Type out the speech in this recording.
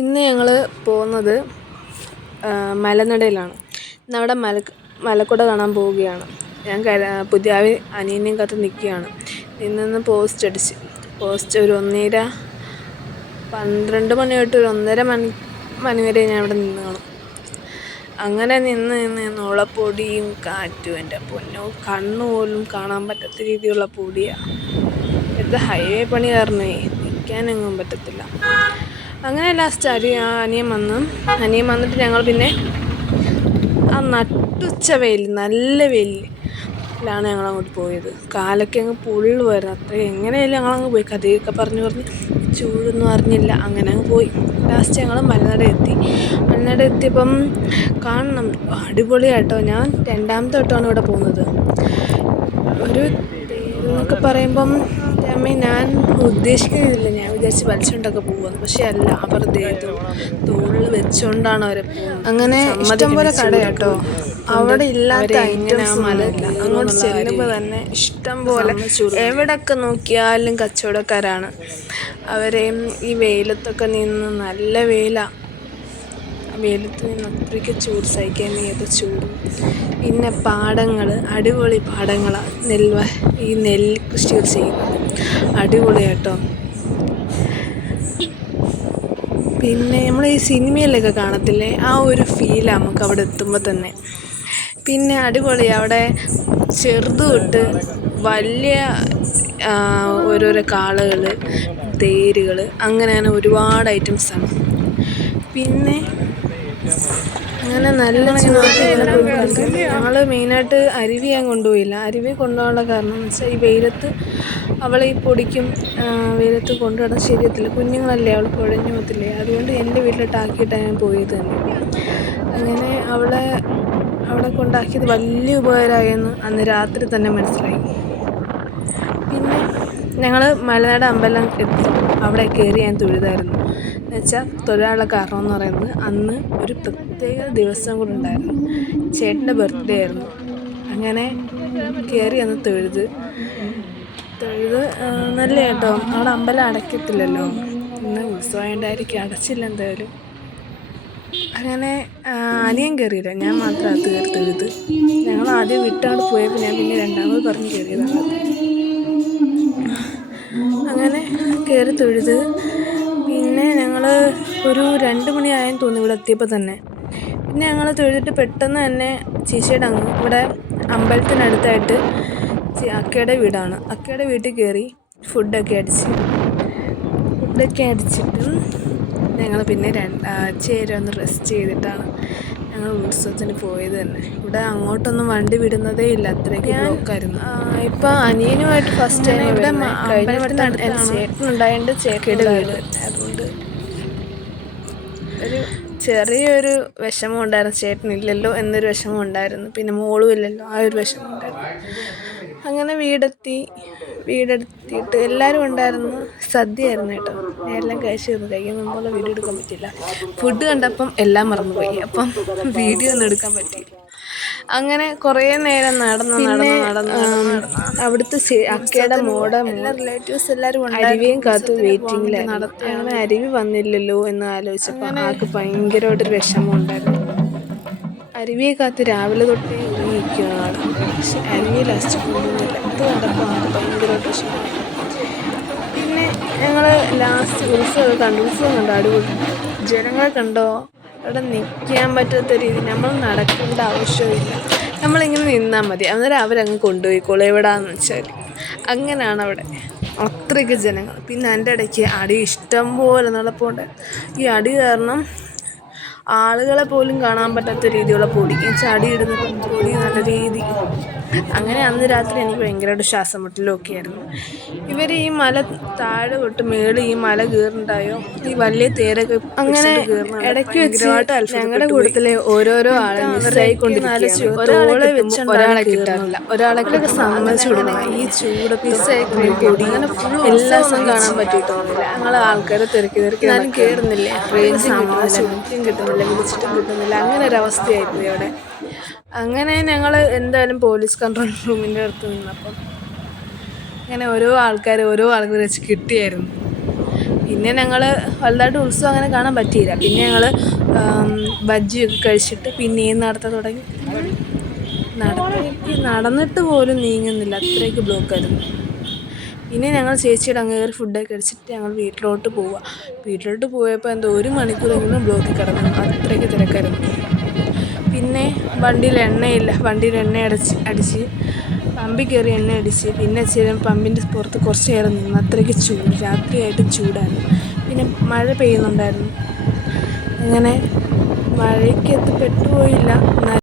ഇന്ന് ഞങ്ങൾ പോകുന്നത് മലനടയിലാണ്. ഇന്നവിടെ മലക്കുട കാണാൻ പോവുകയാണ്. ഞാൻ പുതിയാവി അനിയനെയും കാത്ത് നിൽക്കുകയാണ്. നിന്ന് പോസ്റ്റ് ഒരു 12 മണി തൊട്ട് ഒരു 1:30 വരെ ഞാൻ ഇവിടെ നിന്ന് കാണും. അങ്ങനെ നിന്ന് ഉളപ്പൊടിയും കാറ്റും, എൻ്റെ പൊന്നോ, കണ്ണുപോലും കാണാൻ പറ്റാത്ത രീതിയിലുള്ള പൊടിയാണ്. ഇത് ഹൈവേ പണി കാരണമേ നിൽക്കാനെങ്ങും പറ്റത്തില്ല. അങ്ങനെ ലാസ്റ്റ് അനിയൻ വന്നിട്ട് ഞങ്ങൾ പിന്നെ ആ നട്ടുച്ച നല്ല വെയിലാണ് ഞങ്ങൾ അങ്ങോട്ട് പോയത്. കാലൊക്കെ അങ്ങ് പൊള്ളുമായിരുന്നു. അത്രയും എങ്ങനെയായാലും ഞങ്ങളങ്ങ് പോയി. കഥയൊക്കെ പറഞ്ഞ് ചൂടൊന്നും അറിഞ്ഞില്ല. അങ്ങനെ അങ്ങ് പോയി. ലാസ്റ്റ് ഞങ്ങൾ മലനട എത്തിയപ്പം കാണണം, അടിപൊളിയാട്ടോ. ഞാൻ 2ാമത്തെ വട്ടമാണ് ഇവിടെ പോകുന്നത്. ഒരു എന്നൊക്കെ പറയുമ്പം ഞാൻ ഉദ്ദേശിക്കുന്നില്ല. ഞാൻ വിചാരിച്ച് വലിച്ചുകൊണ്ടൊക്കെ പോകുമെന്ന്. പക്ഷെ അല്ല, അവർ തോളിൽ വെച്ചുകൊണ്ടാണ് അവരെ പോകുന്നത്. അങ്ങനെ ഇഷ്ടംപോലെ കടയാട്ടോ. അവിടെ ഇല്ലാത്ത ഐറ്റംസ് ഒന്നുമില്ല. അങ്ങോട്ട് ചെല്ലുമ്പോൾ തന്നെ ഇഷ്ടംപോലെ എവിടെയൊക്കെ നോക്കിയാലും കച്ചവടക്കാരാണ്. അവരെയും ഈ വെയിലത്തൊക്കെ നിന്ന്, നല്ല വെയിലത്ത് നിന്ന് അത്രയ്ക്ക് ചൂട് സഹിക്കാൻ വയ്യാത്ത ചൂടും. പിന്നെ പാടങ്ങൾ, അടിപൊളി പാടങ്ങളാണ്. ഈ നെല്ല് കൃഷികൾ ചെയ്യുന്നത് അടിപൊളിയാട്ടോ. പിന്നെ നമ്മൾ ഈ സിനിമയിലൊക്കെ കാണത്തില്ലേ, ആ ഒരു ഫീലാണ് നമുക്ക് അവിടെ എത്തുമ്പോൾ തന്നെ. പിന്നെ അടിപൊളി, അവിടെ ചെറുത് തൊട്ട് വലിയ ഓരോരോ കാളകൾ, തേരുകൾ, അങ്ങനെ ഒരുപാട് ഐറ്റംസാണ്. പിന്നെ അങ്ങനെ നല്ല ഞങ്ങൾ മെയിനായിട്ട് അരുവി ഞാൻ കൊണ്ടുപോയില്ല. അരുവി കൊണ്ടുപോകാനുള്ള കാരണം എന്ന് വെച്ചാൽ ഈ വെയിലത്ത് അവളെ ഈ പൊടിക്കും വെയിലത്ത് കൊണ്ടുപോകാൻ ശരിയത്തില്ല. കുഞ്ഞുങ്ങളല്ലേ, അവൾ കുഴഞ്ഞു പോകത്തില്ലേ. അതുകൊണ്ട് എൻ്റെ വീട്ടിലിട്ടാക്കിയിട്ടാണ് ഞാൻ പോയത് തന്നെ. അങ്ങനെ അവിടെ കൊണ്ടാക്കിയത് വലിയ ഉപകാരമായെന്ന് അന്ന് രാത്രി തന്നെ മനസ്സിലായി. പിന്നെ ഞങ്ങൾ മലനാട് അമ്പലം എത്തി. അവിടെ കയറി ഞാൻ തൊഴുതായിരുന്നു. എന്നുവെച്ചാൽ തൊഴാനുള്ള കാരണം എന്ന് പറയുന്നത്, അന്ന് ഒരു പ്രത്യേക ദിവസം കൂടെ ഉണ്ടായിരുന്നു. ചേട്ടൻ്റെ ബർത്ത്ഡേ ആയിരുന്നു. അങ്ങനെ കയറി അന്ന് തൊഴുത് നല്ല കേട്ടോ. അവിടെ അമ്പലം അടയ്ക്കത്തില്ലല്ലോ, ഇന്ന് ഉത്സവമായതുകൊണ്ടായിരിക്കും, അടച്ചില്ല എന്തായാലും. അങ്ങനെ അനിയൻ കയറിയില്ല, ഞാൻ മാത്രം അത് കയറി തൊഴുത്. ഞങ്ങൾ ആദ്യം വിട്ടങ്ങോട്ട് പോയപ്പോൾ ഞാൻ പിന്നെ 2ാമത് പറഞ്ഞ് കയറിയതാണ്. അങ്ങനെ കയറി തൊഴുത് പിന്നെ ഞങ്ങൾ ഒരു 2 മണിയായെന്ന് തോന്നി ഇവിടെ എത്തിയപ്പോൾ തന്നെ. പിന്നെ ഞങ്ങൾ തൊഴുതിട്ട് പെട്ടെന്ന് തന്നെ ചേച്ചിയുടെ ഇവിടെ അമ്പലത്തിനടുത്തായിട്ട് അക്കയുടെ വീടാണ്. അക്കയുടെ വീട്ടിൽ കയറി ഫുഡൊക്കെ അടിച്ചിട്ട് ഞങ്ങൾ പിന്നെ ഒന്ന് റെസ്റ്റ് ചെയ്തിട്ടാണ് ഞങ്ങൾ ഉത്സവത്തിന് പോയത് തന്നെ. ഇവിടെ അങ്ങോട്ടൊന്നും വണ്ടി വിടുന്നതേ ഇല്ല, അത്രയ്ക്ക് ബ്ലോക്കായിരുന്നു. ഇപ്പം അനിയനുമായിട്ട് ഫസ്റ്റ് ടൈം ഇവിടെ ചേട്ടനുണ്ടായതുകൊണ്ട് ചേട്ടയുടെ വീട്, അതുകൊണ്ട് ഒരു ചെറിയൊരു വിഷമം ഉണ്ടായിരുന്നു. ചേട്ടനില്ലല്ലോ എന്നൊരു വിഷമം ഉണ്ടായിരുന്നു. പിന്നെ മോളും ഇല്ലല്ലോ, ആ ഒരു വിഷമം ഉണ്ടായിരുന്നു. അങ്ങനെ വീടെടുത്തിട്ട് എല്ലാവരും ഉണ്ടായിരുന്നു. സദ്യയായിരുന്നു കേട്ടോ. ഞാൻ എല്ലാം കഴിക്കാൻ മുമ്പുള്ള വീഡിയോ എടുക്കാൻ പറ്റില്ല. ഫുഡ് കണ്ടപ്പം എല്ലാം മറന്നുപോയി. അപ്പം വീഡിയോ ഒന്നും എടുക്കാൻ പറ്റിയില്ല. അങ്ങനെ കുറേ നേരം നടന്ന് അവിടുത്തെ അക്കയുടെ എല്ലാ റിലേറ്റീവ്സ് എല്ലാവരും അരുവിയും കാത്ത് വെയിറ്റിങ്ങിലായിരുന്നു. അങ്ങനെ അരുവി വന്നില്ലല്ലോ എന്ന് ആലോചിച്ചപ്പോൾ ആൾക്ക് ഭയങ്കരമായിട്ടൊരു വിഷമം ഉണ്ടായിരുന്നു. അരുവിയെ കാത്ത് രാവിലെ തൊട്ടേ ഒരുങ്ങിയിരിക്കുകയാണ് ആൾ. പക്ഷെ അരുവിയെ ലാസ്റ്റ് കൊണ്ടുവന്നില്ല. ഇത് കണ്ടപ്പോൾ ആൾക്ക് ഭയങ്കരമായിട്ട് വിഷമമായി. പിന്നെ ഞങ്ങൾ ലാസ്റ്റ് ഉത്സവം കണ്ടു. അടിപൊളി ജനങ്ങളെ കണ്ടോ, അവിടെ നിൽക്കാൻ പറ്റാത്ത രീതി. നമ്മൾ നടക്കേണ്ട ആവശ്യമില്ല, നമ്മളിങ്ങനെ നിന്നാൽ മതി. അന്നേരം അവരങ്ങ് കൊണ്ടുപോയിക്കോളും എവിടെയാണെന്ന് വെച്ചാൽ. അങ്ങനെയാണ് അവിടെ, അത്രയ്ക്ക് ജനങ്ങൾ. പിന്നെ എൻ്റെ ഇടയ്ക്ക് അടി ഇഷ്ടം പോലെ നടപ്പുണ്ട്. ഈ അടി കാരണം ആളുകളെ പോലും കാണാൻ പറ്റാത്ത രീതിയിലുള്ള പൊടി, ചടിയിടുന്ന പൊടി നല്ല രീതി. അങ്ങനെ അന്ന് രാത്രി എനിക്ക് ഭയങ്കരമായിട്ട് ശ്വാസം മുട്ടലൊക്കെ ആയിരുന്നു. ഇവർ ഈ മല താഴെ തൊട്ട് മേളിൽ ഈ മല കയറുന്നുണ്ടായോ, ഈ വലിയ തേരൊക്കെ അങ്ങനെ ഇടയ്ക്ക് വെച്ച് ഞങ്ങളുടെ കൂട്ടത്തിലെ ഓരോരോ ആളെ മിസ്സായിക്കൊണ്ടിരിക്കുകയാണ്. ഒരാളെ വെച്ച് ഒരാളെ കിട്ടാറില്ല. ഒരാളൊക്കെ സമ്മതിച്ചു കൊടുക്കണം. ഈ ചൂട് മിസ്സായിക്കൊണ്ട് പൊടി എല്ലാ ദിവസവും കാണാൻ പറ്റിയിട്ടൊന്നുമില്ല. ഞങ്ങൾ ആൾക്കാരെ തിരക്കി ഞാനും കയറുന്നില്ലേ, റേഞ്ചും കിട്ടുന്നില്ല, വിളിച്ചിട്ടും കിട്ടുന്നില്ല. അങ്ങനെ ഒരവസ്ഥയായിപ്പോയി അവിടെ. അങ്ങനെ ഞങ്ങൾ എന്തായാലും പോലീസ് കൺട്രോൾ റൂമിൻ്റെ അടുത്ത് നിന്നപ്പം അങ്ങനെ ഓരോ ആൾക്കാർ വെച്ച് കിട്ടിയായിരുന്നു. പിന്നെ ഞങ്ങൾ വലുതായിട്ട് ഉത്സവം അങ്ങനെ കാണാൻ പറ്റിയില്ല. പിന്നെ ഞങ്ങൾ ബജ്ജിയൊക്കെ കഴിച്ചിട്ട് പിന്നെയും നടത്താൻ തുടങ്ങി. നടന്നിട്ട് പോലും നീങ്ങുന്നില്ല, അത്രയ്ക്ക് ബ്ലോക്കായിരുന്നു. പിന്നെ ഞങ്ങൾ ചേച്ചിയുടെ അങ്ങ് കയറി ഫുഡൊക്കെ കഴിച്ചിട്ട് ഞങ്ങൾ വീട്ടിലോട്ട് പോയപ്പോൾ എന്തോ 1 മണിക്കൂറെങ്കിലും ബ്ലോക്കിൽ കിടന്നു, അത്രയ്ക്ക് തിരക്കായിരുന്നു. പിന്നെ വണ്ടിയിൽ എണ്ണയില്ല, വണ്ടിയിൽ എണ്ണ അടിച്ച് പമ്പിൽ കയറി എണ്ണ അടിച്ച് പിന്നെ പമ്പിൻ്റെ പുറത്ത് കുറച്ച് നേരം നിന്നു. അത്രയ്ക്ക് ചൂട്, രാത്രിയായിട്ടും ചൂടായിരുന്നു. പിന്നെ മഴ പെയ്യുന്നുണ്ടായിരുന്നു. അങ്ങനെ മഴയ്ക്കകത്ത് പെട്ടുപോയില്ല.